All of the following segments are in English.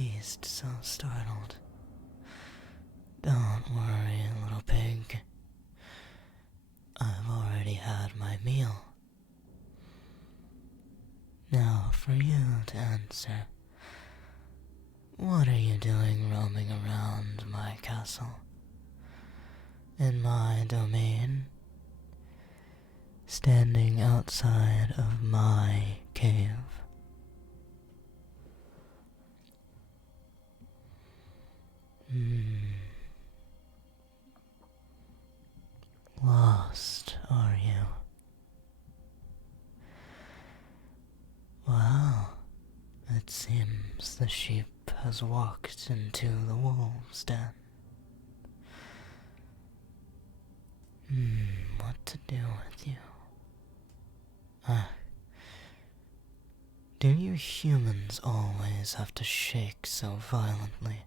feast so startled? Don't worry, little pig. I've already had my meal. Now for you to answer. What are you doing roaming around my castle? In my domain? Standing outside of my cave? Lost, are you? Well, it seems the sheep has walked into the wolves' den. What to do with you? Do you humans always have to shake so violently?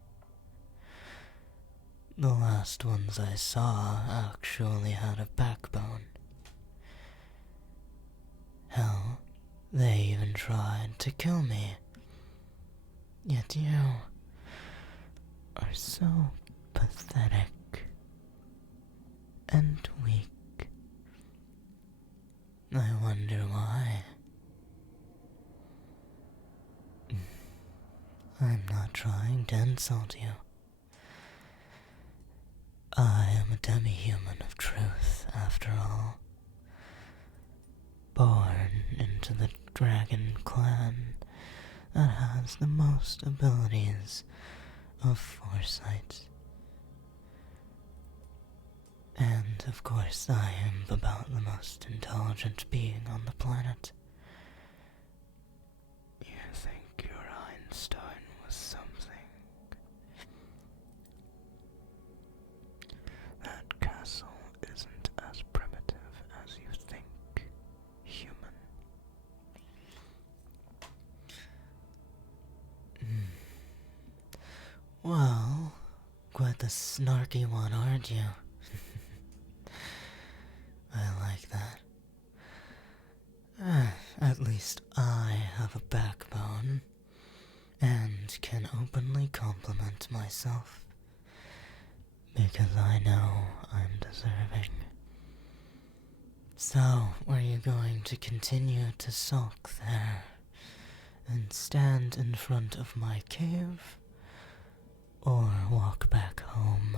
The last ones I saw actually had a backbone. Hell, they even tried to kill me. Yet you are so pathetic and weak. I wonder why. I'm not trying to insult you. I am a demi-human of truth, after all. Born into the dragon clan that has the most abilities of foresight. And of course I am about the most intelligent being on the planet. You think your Einstein was something? That castle isn't as primitive as you think, human. Well, quite the snarky one, aren't you? I like that. At least I have a backbone, and can openly compliment myself, because I know I'm deserving. So, were you going to continue to sulk there, and stand in front of my cave, or walk back home?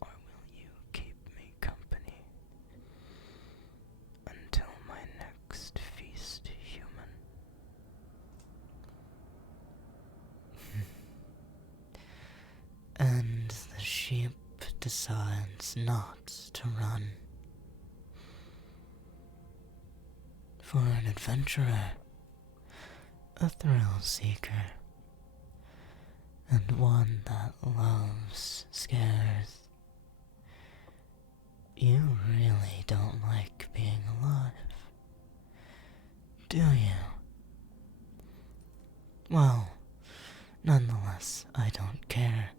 Or will you keep me company until my next feast, human? And the sheep decides not to run. For an adventurer, a thrill seeker, and one that loves scares, you really don't like being alive, do you? Well, nonetheless, I don't care.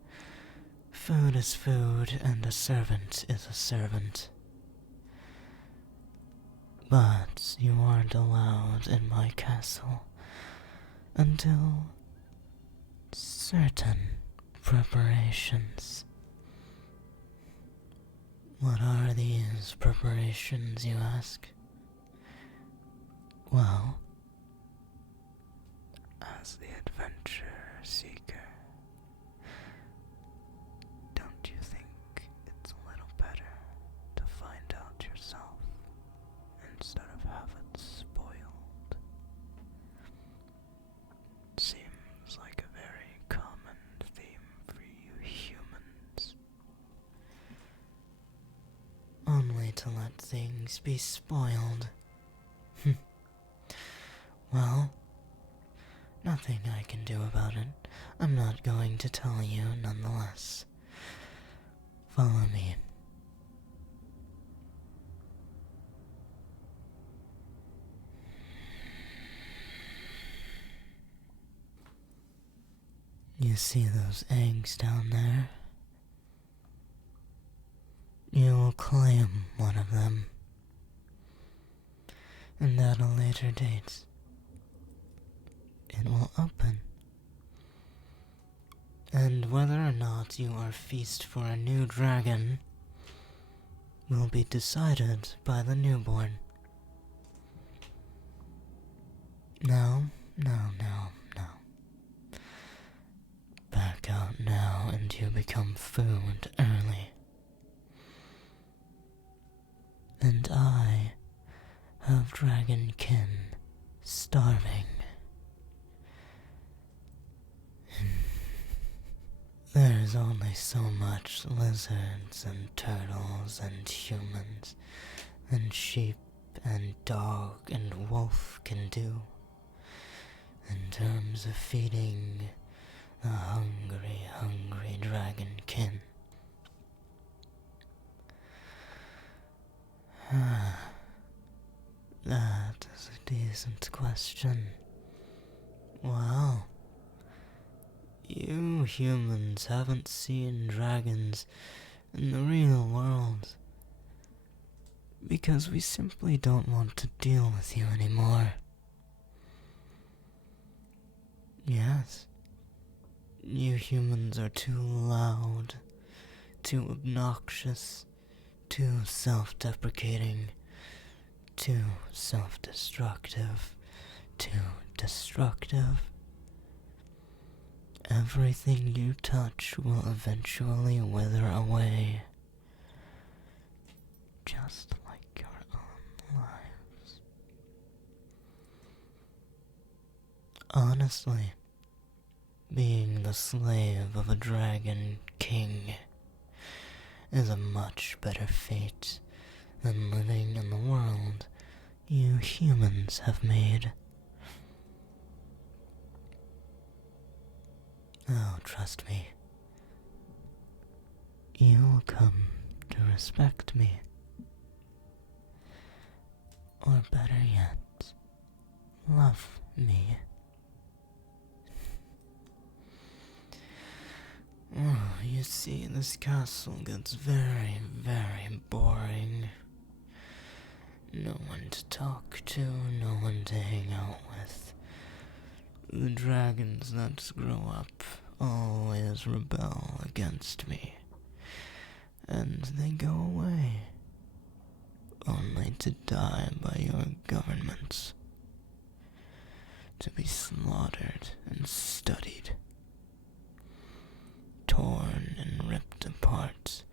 Food is food, and a servant is a servant. But you aren't allowed in my castle until certain preparations. What are these preparations, you ask? Well, as the adventure seeker, don't you think it's a little better to find out yourself instead of have it spoiled? Seems like a very common theme for you humans. Only to let things be spoiled. Well, nothing I can do about it. I'm not going to tell you nonetheless. Follow me. You see those eggs down there? You will claim one of them, and at a later date, in it will open. And whether or not you are feast for a new dragon will be decided by the newborn. No. Back out now and you become food early. And I have dragonkin starving. There's only so much lizards and turtles and humans and sheep and dog and wolf can do in terms of feeding the hungry dragonkin. That is a decent question. Well, you humans haven't seen dragons in the real world because we simply don't want to deal with you anymore. Yes, you humans are too loud, too obnoxious, too self-deprecating, too self-destructive, too destructive. Everything you touch will eventually wither away, just like your own lives. Honestly, being the slave of a dragon king is a much better fate than living in the world you humans have made. Oh, trust me. You will come to respect me. Or better yet, love me. Oh, you see, this castle gets very, very boring. No one to talk to, no one to hang out with. The dragons that grow up always rebel against me. And they go away, only to die by your governments, to be slaughtered and studied, torn and ripped apart,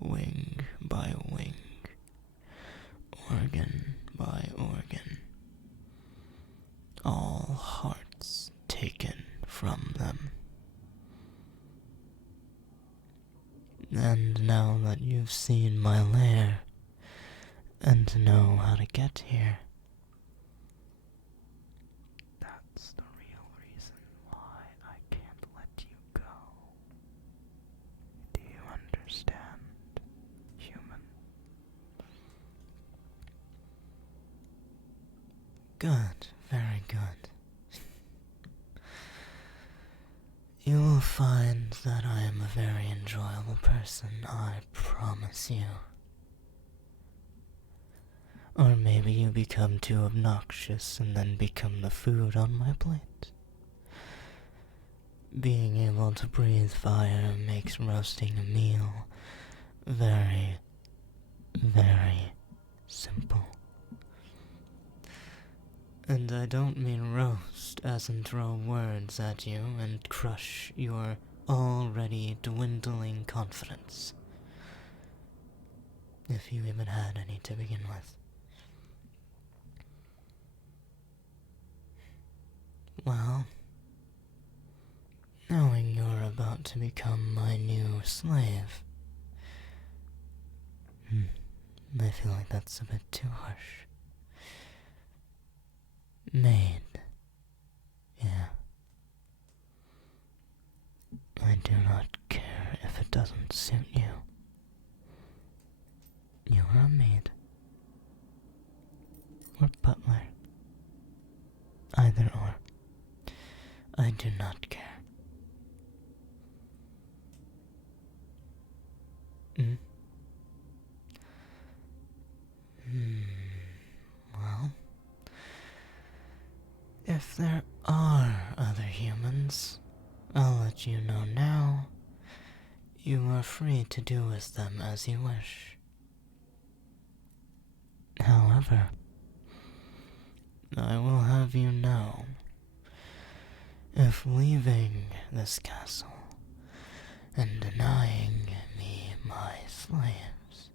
wing by wing, organ by organ, all hearts taken from them. And now that you've seen my lair, and know how to get here, that's the real reason why I can't let you go. Do you understand, human? Good, very good. You will find that I am a very enjoyable person, I promise you. Or maybe you become too obnoxious and then become the food on my plate. Being able to breathe fire makes roasting a meal very, very simple. And I don't mean roast as in throw words at you and crush your already dwindling confidence, if you even had any to begin with. Well, knowing you're about to become my new slave, I feel like that's a bit too harsh. Maid. Yeah. I do not care if it doesn't suit you. You are a maid. Or butler. Either or. I do not care. Well, If there are other humans, I'll let you know now. You are free to do with them as you wish. However, I will have you know, if leaving this castle and denying me my slaves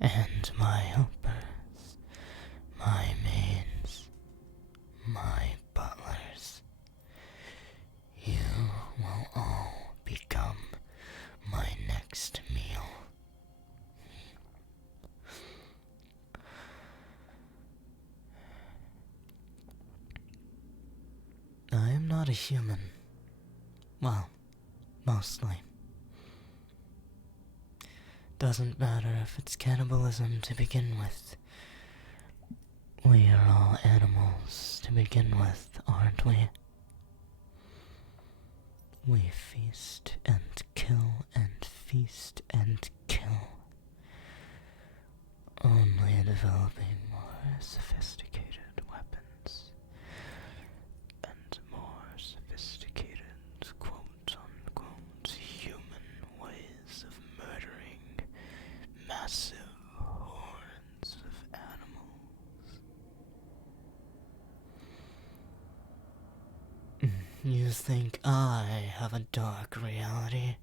and my helpers, my maids, my butlers, you will all become my next meal. I am not a human. Well, mostly. Doesn't matter if it's cannibalism to begin with. We are all animals to begin with, aren't we? We feast and kill and feast and kill. Only developing more sophisticated weapons and more sophisticated quote-unquote human ways of murdering massive hordes of animals. You think I have a dark reality?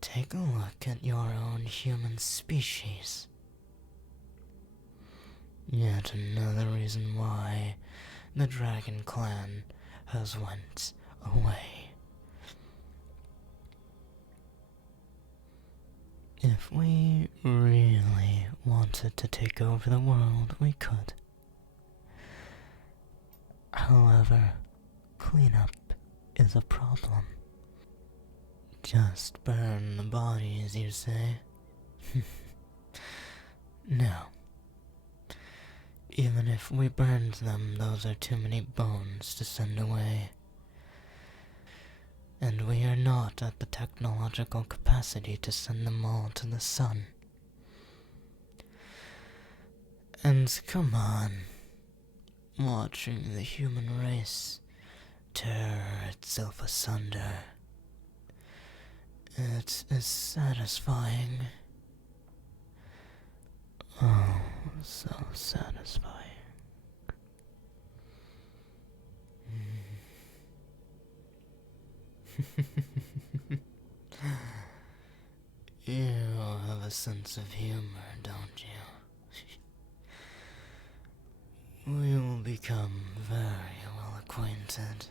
Take a look at your own human species. Yet another reason why the Dragon Clan has went away. If we really wanted to take over the world, we could. However, cleanup is a problem. Just burn the bodies, you say? No. Even if we burned them, those are too many bones to send away. And we are not at the technological capacity to send them all to the sun. And come on, watching the human race tear itself asunder, it is satisfying. Oh, so satisfying. You have a sense of humor, don't you? We will become very well acquainted.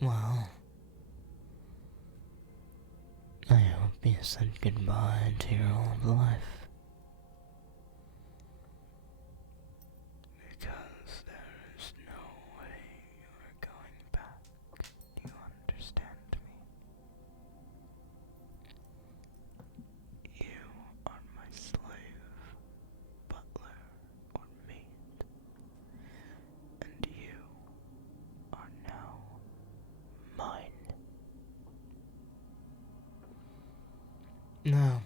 Well, I hope you said goodbye to your old life. Because there is no way you are going back. Do you understand me? You are my slave, butler, or maid. And you are now mine. Now,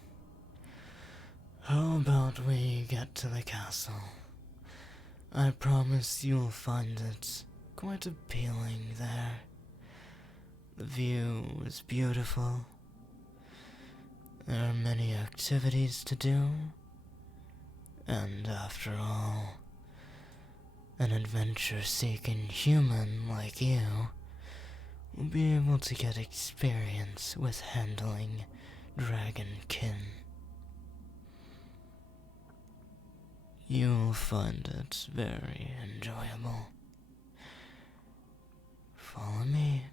how about we get to the castle? I promise you'll find it quite appealing there. The view is beautiful. There are many activities to do. And after all, an adventure-seeking human like you will be able to get experience with handling dragonkin. You'll find it very enjoyable. Follow me.